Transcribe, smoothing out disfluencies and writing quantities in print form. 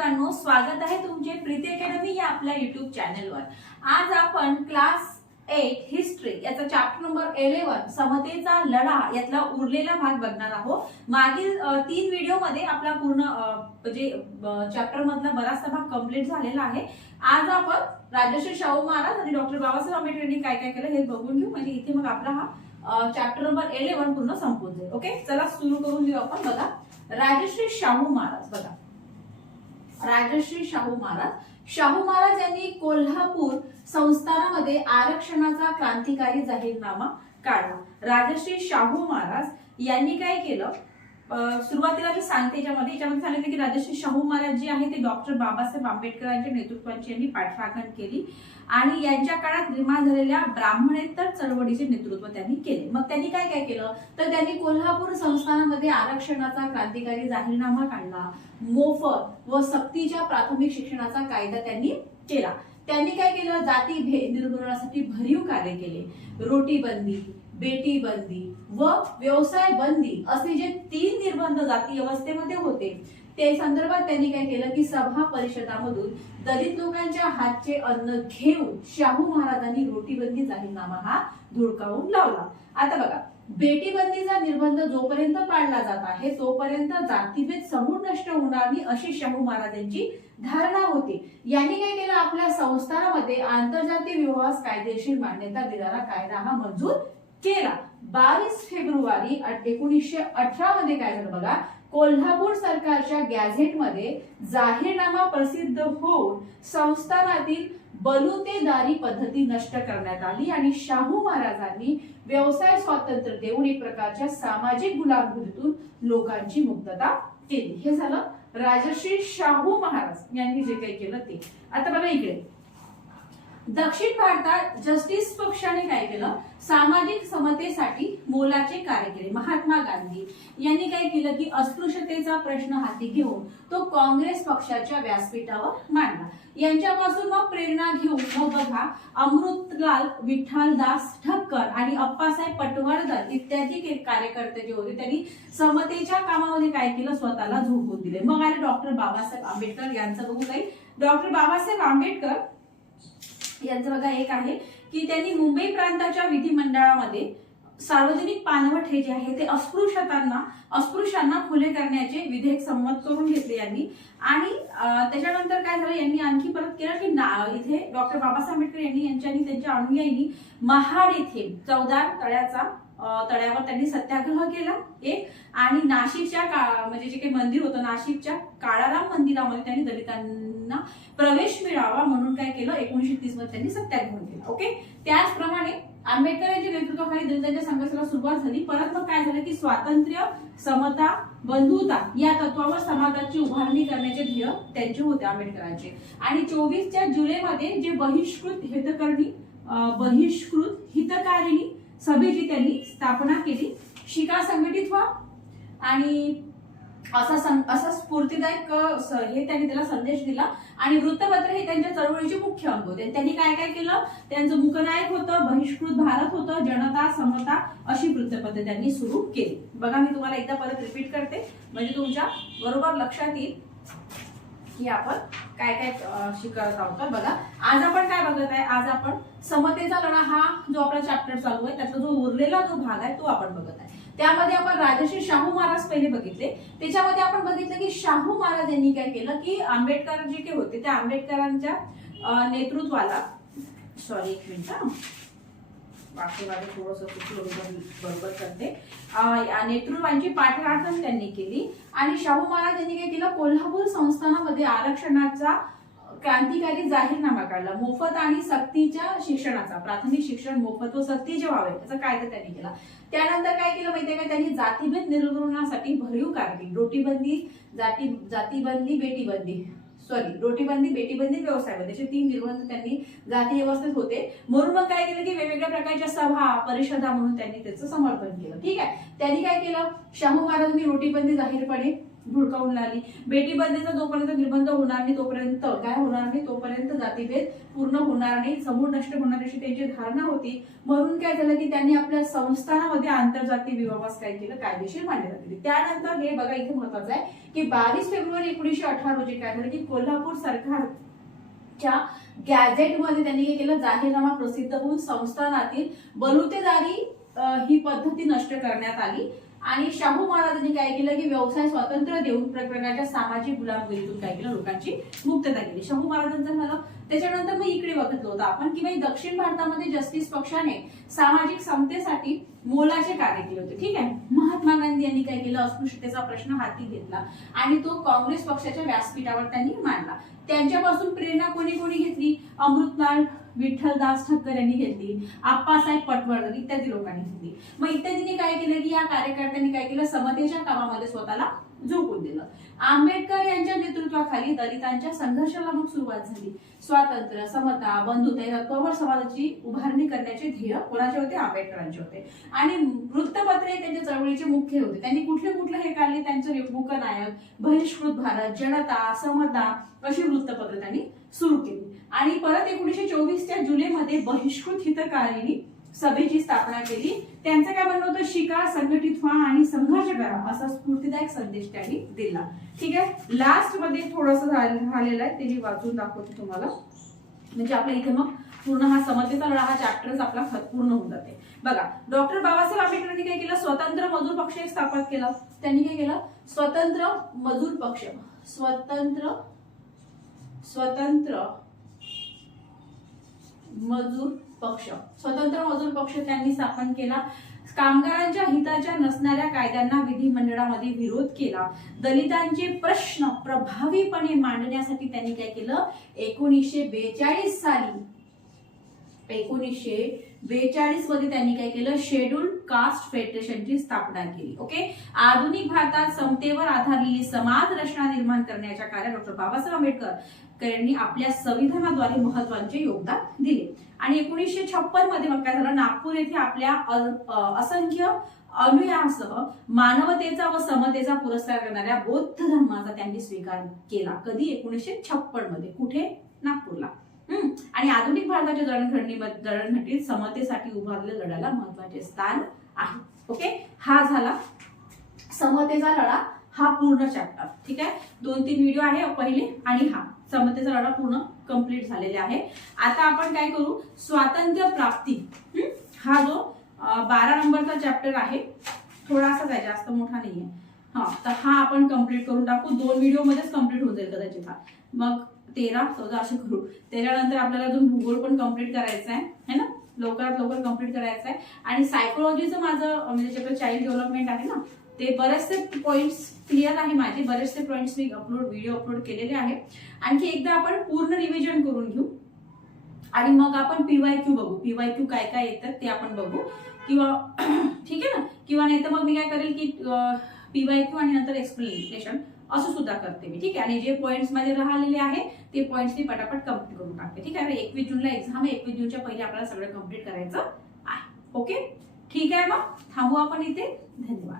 मित्रांनो, स्वागत आहे तुमचे प्रीती अकॅडमी या आपल्या युट्यूब चॅनलवर। आज आपण क्लास 8 हिस्ट्री याचा चॅप्टर नंबर 11 समतेचा लढा यातला उरलेला भाग बघणार आहोत। मागील 3 व्हिडिओ मध्ये आपला पूर्ण म्हणजे चॅप्टर मधला बराचसा भाग कंप्लीट झालेला आहे। आज आपण राजश्री शाहू महाराज आणि डॉक्टर बाबासाहेब आंबेडकर यांनी काय काय केलं हे बघून घेऊ, म्हणजे इथे मग आपला हा चॅप्टर नंबर 11 पूर्ण संपून जाईल। ओके, चला सुरू करून घेऊ आपण। बघा, राजश्री शाहू महाराज, बघा राजश्री शाहू महाराज यांनी कोल्हापूर संस्थानामध्ये आरक्षणाचा क्रांतिकारी जाहीरनामा काढला। राजश्री शाहू महाराज यांनी काय केलं, सुरुवातीला मी सांगते याच्यामध्ये सांगितलं की राजश्री शाहू महाराज जे आहे ते डॉक्टर बाबासाहेब आंबेडकरांच्या नेतृत्वाची यांनी पाठराखण केली आणि यांच्या काळात निर्माण झालेल्या ब्राह्मणेतर चळवळीचे नेतृत्व त्यांनी केले। मग त्यांनी काय काय केलं तर त्यांनी कोल्हापूर संस्थानामध्ये आरक्षणाचा क्रांतिकारी जाहीरनामा काढला, मोफत व सक्तीच्या प्राथमिक शिक्षणाचा कायदा त्यांनी केला। त्यांनी काय केलं, जाती भेद निर्मूलनासाठी भरीव कार्य केले। रोटी बंदी, बेटी बंदी व व्यवसाय बंदी असे जे 3 निर्बंध जाती व्यवस्थेमध्ये होते ते संदर्भात त्यांनी काय केलं की सभा परिषदामधून दलित लोकांच्या हातचे अन्न घेऊन शाहू महाराजांनी रोटीबंदी जाहीरनामा हा धुडकावून लावला। आता बघा, बेटीबंदीचा निर्बंध जोपर्यंत पाळला जात आहे तोपर्यंत जातीभेद समूळ नष्ट होणार नाही अशी शाहू महाराजांची धारणा होती। यांनी काय केलं, आपल्या संस्थानामध्ये आंतरजातीय विवाहास कायदेशीर मान्यता देणारा कायदा हा मंजूर केला। 22 फेब्रुवारी 1918 मध्ये काय झालं बघा, कोल्हापूर सरकारच्या गॅझेटमध्ये जाहीरनामा प्रसिद्ध होऊन संस्थानातील बलुतेदारी पद्धती नष्ट करण्यात आली आणि शाहू महाराजांनी व्यवसाय स्वातंत्र्य देऊन एक प्रकारच्या सामाजिक गुलामगिरीतून लोकांची मुक्तता केली। हे झालं राजश्री शाहू महाराज यांनी जे काही केलं ते। आता बघा इकडे दक्षिण भारतात जस्टिस पक्षाने काय केलं, सामाजिक समतेसाठी मोलाचे कार्य केले। महात्मा गांधी यांनी काय केलं की अस्पृश्यतेचा प्रश्न हाती घेऊन तो काँग्रेस पक्षाच्या व्यासपीठावर मांडला। यांच्यापासून मग प्रेरणा घेऊन मग बघा अमृतलाल विठ्ठलदास ठक्कर आणि अप्पासाहेब पटवर्धन इत्यादी कार्यकर्ते जे होते त्यांनी समतेच्या कामामध्ये काय केलं, स्वतःला झोकून दिले। मग आले डॉक्टर बाबासाहेब आंबेडकर यांचं बघू काही। डॉक्टर बाबासाहेब आंबेडकर यांचं बघा एक आहे की त्यांनी मुंबई प्रांताच्या विधिमंडळामध्ये सार्वजनिक पानवट हे जे आहे ते अस्पृश्यांना खुले करण्याचे विधेयक संमत करून घेतले यांनी। आणि त्याच्यानंतर काय झालं, यांनी आणखी परत केलं की इथे डॉक्टर बाबासाहेब आंबेडकर यांनी यांच्या आणि त्यांच्या अनुयायींनी महाड येथे चौदार तळ्यावर त्यांनी सत्याग्रह केला एक। आणि नाशिकच्या म्हणजे जे काही मंदिर होतं नाशिकच्या काळाराम मंदिरामध्ये त्यांनी दलितांना प्रवेश मिळावा म्हणून काय केलं 1930 मध्ये त्यांनी सत्याग्रह केला। ओके, त्याचप्रमाणे आंबेडकर यांच्या नेतृत्वाखाली दलितांच्या संघर्षाला सुरुवात झाली। परत मग काय झालं की स्वातंत्र्य, समता, बंधुता या तत्वावर समाजाची उभारणी करण्याचे ध्येय त्यांचे होते आंबेडकरांचे। आणि 24 जुलैमध्ये जे बहिष्कृत हितकारिणी सभेची त्यांनी स्थापना केली। शिका संघटित व्हा आणि असा स्फूर्तिदायक हे त्यांनी त्याला संदेश दिला। आणि वृत्तपत्र हे त्यांच्या चळवळीचे मुख्य अंग होते। त्यांनी काय काय केलं, त्यांचं मुखनायक होतं, बहिष्कृत भारत होतं, जनता समता अशी वृत्तपत्रे त्यांनी सुरू केली। बघा, मी तुम्हाला एकदा परत रिपीट करते म्हणजे तुमच्या बरोबर लक्षात येईल की आपण काय काय शिकत आहोत। बघा, आज आपण काय बघत आहे, आज आपण समतेचा लढा हा जो आपला चॅप्टर चालू आहे त्यातला जो उरलेला जो भाग आहे तो आपण बघत आहे। त्यामध्ये आपण राजश्री शाहू महाराज पहिले बघितले, त्याच्यामध्ये आपण बघितलं की शाहू महाराज यांनी काय केलं की आंबेडकर जे काही होते त्या आंबेडकरांच्या नेतृत्वाला एक मिनिट थोडस बरोबर करते, नेतृत्वांची पाठराखण त्यांनी केली। आणि शाहू महाराज यांनी काय केलं, कोल्हापूर संस्थानामध्ये आरक्षणाचा क्रांतिकारी जाहीरनामा काढला। मोफत आणि सक्तीच्या शिक्षणाचा, प्राथमिक शिक्षण मोफत व सक्तीचे व्हावे याचा कायदा त्यांनी केला। त्यानंतर काय केलं माहितीये का, त्यांनी जातीभेद निर्मूलनासाठी भरीव कार्य केले। रोटीबंदी, बेटीबंदी, व्यवसाय बंदी असे 3 निर्बंध त्यांनी जाती व्यवस्थेत होते। म्हणून मग काय केलं की वेगवेगळ्या प्रकारच्या सभा परिषदा म्हणून त्यांनी त्याचं समर्थन केलं। ठीक आहे, त्यांनी काय केलं, शाहू महाराजांनी रोटीबंदी जाहीरपणे भुडकावून लावली. बेटी बंदीचा जोपर्यंत निर्बंध होणार नाही तोपर्यंत काय होणार नाही, तोपर्यंत जातीभेद पूर्ण होणार नाही, समूळ नष्ट होणार अशी त्यांची धारणा होती. म्हणून काय झालं की त्यांनी आपल्या संस्थानामध्ये आंतरजातीय विवाहास काय केलं, कायदेशीर मान्यता दिली. त्यानंतर हे बघा इथे महत्वाचं आहे की 22 फेब्रुवारी 1918 रोजी काय झालं की कोल्हापूर सरकारच्या गॅझेटमध्ये त्यांनी काय केलं, जाहीरनामा प्रसिद्ध होऊन संस्थानातील बलुतेदारी ही पद्धती नष्ट करण्यात आली. आणि शाहू महाराजांनी काय केलं की व्यवसाय स्वातंत्र्य देऊन प्रकारच्या सामाजिक गुलामगिरीतून काय केलं, लोकांची मुक्तता केली. शाहू महाराजांचं झालं. त्याच्यानंतर मग इकडे बघितलं होतं आपण की बाई दक्षिण भारतामध्ये जस्टिस पक्षाने सामाजिक समतेसाठी मोलाचे कार्य केले होते. ठीक आहे. महात्मा गांधी यांनी काय केलं, अस्पृश्यतेचा प्रश्न हाती घेतला आणि तो काँग्रेस पक्षाच्या व्यासपीठावर त्यांनी मांडला. त्यांच्यापासून प्रेरणा कोणी कोणी घेतली, अमृतलाल विठ्ठलदास ठक्कर यांनी घेतली, आप्पासाहेब पटवर्धन इत्यादी लोकांनी घेतली. मग इत्यादींनी काय केलं की या कार्यकर्त्यांनी काय केलं, समतेच्या कामामध्ये स्वतःला झोकून दिलं. आंबेडकर यांच्या नेतृत्वाखाली दलितांच्या संघर्षाला मग सुरुवात झाली. स्वातंत्र्य, समता, बंधुता या तत्वावर समाजाची उभारणी करण्याचे ध्येय कोणाचे होते, आंबेडकरांचे होते. आणि वृत्तपत्रे त्यांच्या चळवळीचे मुख्य होते. त्यांनी कुठले कुठले हे काढले, त्यांचं मूकनायक, बहिष्कृत भारत, जनता, समता अशी वृत्तपत्र त्यांनी सुरू केली. आणि परत 1924च्या जुलैमध्ये बहिष्कृत हितकारिणी सभेची स्थापना केली. त्यांचं काय म्हणणं होतं, शिका, संघटित व्हा आणि संघर्ष करा असा स्फूर्तिदायक संदेश त्यांनी दिला. ठीक आहे. लास्ट मध्ये थोडंसं झालेलं आहे, ते मी वाचून दाखवते तुम्हाला, म्हणजे आपल्या इथे मग पूर्ण हा समतेचा लढा हा चॅप्टरच आपला पूर्ण होऊन जाते. बघा, डॉक्टर बाबासाहेब आंबेडकरांनी काय केलं, स्वतंत्र मजूर पक्ष स्थापित केला. त्यांनी काय केलं, स्वतंत्र मजूर पक्ष, स्वतंत्र मजूर पक्ष त्यांनी स्थापन केला. कामगारांच्या हिताच्या नसणाऱ्या कायद्यांना विधिमंडळामध्ये विरोध केला. दलितांचे प्रश्न प्रभावीपणे मांडण्यासाठी त्यांनी काय केलं, 1942 मध्ये त्यांनी काय केलं, शेड्यूल्ड कास्ट फेडरेशनची स्थापना केली. ओके. आधुनिक भारतात समतेवर आधारलेली समाज रचना निर्माण करण्याच्या कार्यात डॉक्टर बाबासाहेब आंबेडकर यांनी आपल्या संविधानाद्वारे महत्त्वाचे योगदान दिले. आणि 1956 मध्ये मग काय झालं, नागपूर येथे आपल्या असंख्य अनुयायांसह मानवतेचा व समतेचा पुरस्कार करणाऱ्या बौद्ध धर्माचा त्यांनी स्वीकार केला. कधी, 1956 मध्ये. कुठे, नागपूरला. आणि आधुनिक भारताच्या जडणघडणीत समतेसाठी उभारलेल्या लढ्याला महत्वाचे स्थान आहे. ओके. हा झाला समतेचा लढा, हा पूर्ण चॅप्टर. ठीक आहे. 2-3 व्हिडिओ आहे पहिले आणि हा समतेचा लढा पूर्ण कंप्लीट झालेले आहे. आता आपण काय करू, स्वातंत्र्य प्राप्ती हा जो 12 नंबरचा चॅप्टर आहे, थोडासाच आहे, जास्त मोठा नाहीये. तर हा आपण कंप्लीट करून टाकू. 2 व्हिडिओ मध्येच कंप्लीट होऊन जाईल कदाचित हा. मग 13, 14 असे करू. त्याच्यानंतर आपल्याला अजून भूगोल पण कंप्लीट करायचं आहे ना, लवकरात लवकर कंप्लीट करायचं आहे. आणि सायकोलॉजीचं माझं म्हणजे चाइल्ड डेव्हलपमेंट आहे ना, ते बरेचसे पॉइंट्स क्लिअर आहे माझे, बरेचसे पॉइंट्स मी व्हिडिओ अपलोड केलेले आहे. आणखी एकदा आपण पूर्ण रिव्हिजन करून घेऊ आणि मग आपण PYQ बघू. PYQ काय काय येतात ते आपण बघू, किंवा ठीक आहे ना, किंवा नाही तर मग मी काय करेल की PYQ आणि नंतर एक्सप्लेनेशन असं सुद्धा करते मी. ठीक आहे. आणि जे पॉइंट्स माझे राहिलेले आहे ते पॉइंट्स मी पटापट कंप्लीट करून टाकते. ठीक आहे. 21 जूनला एक्झाम आहे, 21 जूनच्या पहिले आपल्याला सगळं कंप्लीट करायचं आहे. ओके. ठीक आहे. मग थांबू आपण इथे. धन्यवाद.